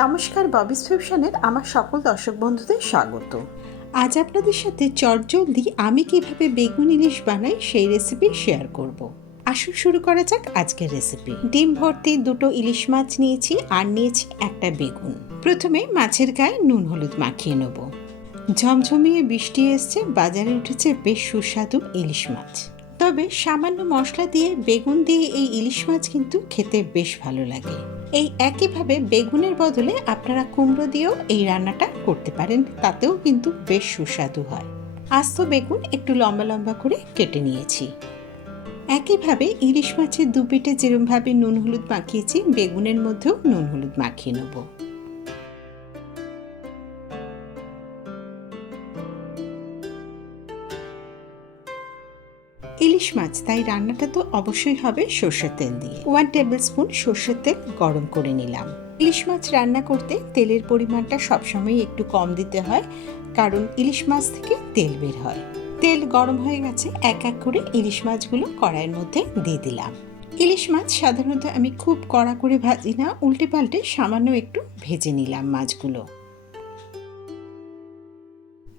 নমস্কার ববিস ফিউশনের আমার সকল দর্শক বন্ধুদের স্বাগত। আজ আপনাদের সাথে চটজলদি আমি কীভাবে বেগুন ইলিশ বানাই সেই রেসিপি শেয়ার করব। আসুন শুরু করা যাক আজকের রেসিপি ডিম ভর্তি দুটো ইলিশ মাছ নিয়েছি আর নিয়েছি একটা বেগুন। প্রথমে মাছের গায়ে নুন হলুদ মাখিয়ে নেব। ঝমঝমিয়ে বৃষ্টি এসছে, বাজারে উঠেছে বেশ সুস্বাদু ইলিশ মাছ। তবে সামান্য মশলা দিয়ে বেগুন দিয়ে এই ইলিশ মাছ কিন্তু খেতে বেশ ভালো লাগে। এই একইভাবে বেগুনের বদলে আপনারা কুমড়ো দিয়েও এই রান্নাটা করতে পারেন। তাতেও কিন্তু বেশ সুস্বাদু হয়। আস্ত বেগুন একটু লম্বা লম্বা করে কেটে নিয়েছি। একইভাবে ইলিশ মাছের দু পিঠে যেরমভাবে নুন হলুদ মাখিয়েছি, বেগুনের মধ্যেও নুন হলুদ মাখিয়ে নেব। ইলিশ মাছ, তাই রান্নাটা তো অবশ্যই হবে সর্ষের তেল দিয়ে। ওয়ান টেবিল স্পুন সর্ষের তেল গরম করে নিলাম। ইলিশ মাছ রান্না করতে তেলের পরিমাণটা সবসময় একটু কম দিতে হয়, কারণ ইলিশ মাছ থেকে তেল বের হয়। তেল গরম হয়ে গেছে, এক এক করে ইলিশ মাছগুলো কড়াইয়ের মধ্যে দিয়ে দিলাম। ইলিশ মাছ সাধারণত আমি খুব কড়া করে ভাজি না, উল্টে পাল্টে সামান্য একটু ভেজে নিলাম মাছগুলো।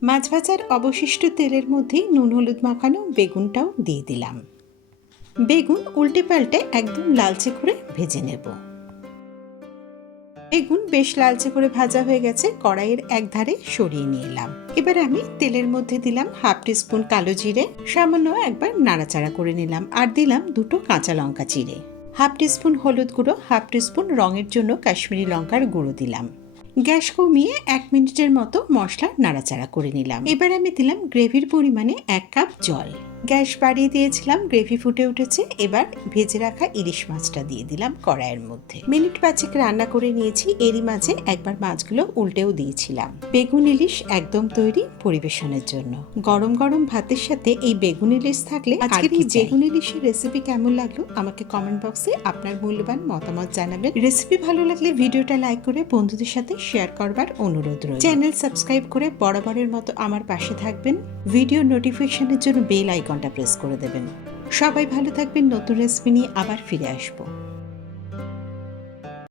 মাছ ভাজার অবশিষ্ট তেলের মধ্যেই নুন, হলুদ মাখানো বেগুনটাও দিয়ে দিলাম। বেগুন উল্টে পাল্টে একদম লালচে করে ভেজে নেব। বেগুন বেশ লালচে করে ভাজা হয়ে গেছে, কড়াইয়ের এক ধারে সরিয়ে নিলাম এবার আমি তেলের মধ্যে দিলাম হাফ টিস্পুন কালো জিরে, সামান্য একবার নাড়াচাড়া করে নিলাম আর দিলাম দুটো কাঁচা লঙ্কা চিড়ে। হাফ টিস্পুন হলুদ গুঁড়ো, হাফ টিস্পুন রঙের জন্য কাশ্মীরি লঙ্কার গুঁড়ো দিলাম। গ্যাস কমিয়ে এক মিনিটের মতো মশলা নাড়াচাড়া করে নিলাম। এবার আমি দিলাম গ্রেভির পরিমাণে এক কাপ জল। গ্যাস বাড়িয়ে দিয়েছিলাম গ্রেভি ফুটে উঠেছে। এবার ভেজে রাখা ইলিশ মাছটা দিয়ে দিলাম কড়াইয়ের মধ্যে। মিনিট পাঁচেক রান্না করে নিয়েছি এরই মাঝে একবার মাছগুলো উল্টেও দিয়েছিলাম। বেগুন ইলিশ একদম তৈরি পরিবেশনের জন্য। গরম গরম ভাতের সাথে এই বেগুন ইলিশ থাকলে আজকের এই বেগুন ইলিশের রেসিপি কেমন লাগল আমাকে কমেন্ট বক্সে আপনার মূল্যবান মতামত জানাবেন। রেসিপি ভালো লাগলে ভিডিওটা লাইক করে বন্ধুদের সাথে শেয়ার করবার অনুরোধ রইল। চ্যানেল সাবস্ক্রাইব করে বরাবরের মতো আমার পাশে থাকবেন। ভিডিও নোটিফিকেশনের জন্য বেল আইকনটা প্রেস করে দেবেন। সবাই ভালো থাকবেন নতুন রেসিপি নিয়ে আবার ফিরে আসব।